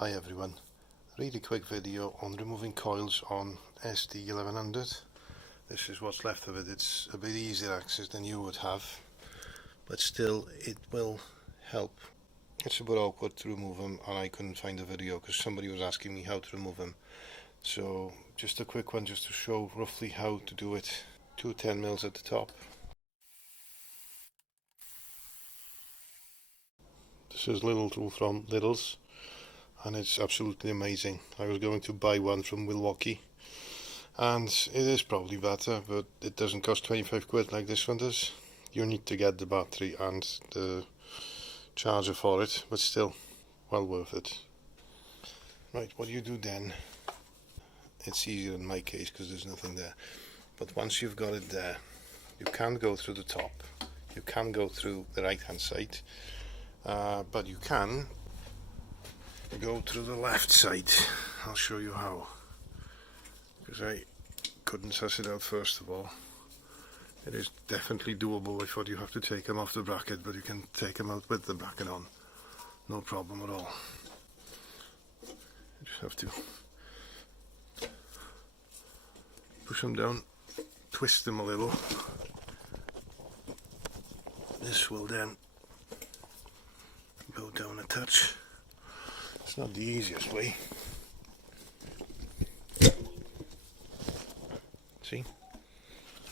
Hi everyone, really quick video on removing coils on ST1100. This is what's left of it. It's a bit easier access than you would have, but still it will help. It's a bit awkward to remove them, and I couldn't find a video because somebody was asking me how to remove them. So just a quick one just to show roughly how to do it. Two 10mm at the top. This is little tool from Lidl's, and it's absolutely amazing. I was going to buy one from Milwaukee, and it is probably better, but it doesn't cost 25 quid like this one does. You need to get the battery and the charger for it, but still well worth it. Right, what you do then, it's easier in my case because there's nothing there, but once you've got it there, you can go through the top, you can go through the right hand side, but you can go through the left side. I'll show you how, because I couldn't suss it out first of all. It is definitely doable. I thought you have to take them off the bracket, but you can take them out with the bracket on, no problem at all. You just have to push them down, twist them a little. This will then go down a touch. It's not the easiest way. See?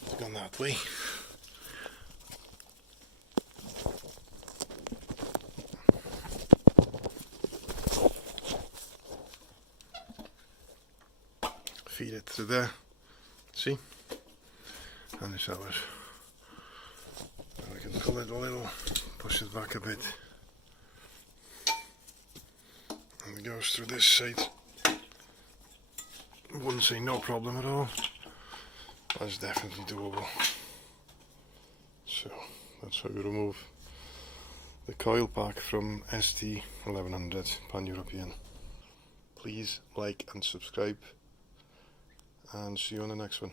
It's gone that way. Feed it through there. See? And it's ours. And I can pull it a little, push it back a bit. And it goes through this side. I wouldn't say no problem at all. That's definitely doable. So that's how you remove the coil pack from ST1100 Pan European. Please like and subscribe, and see you on the next one.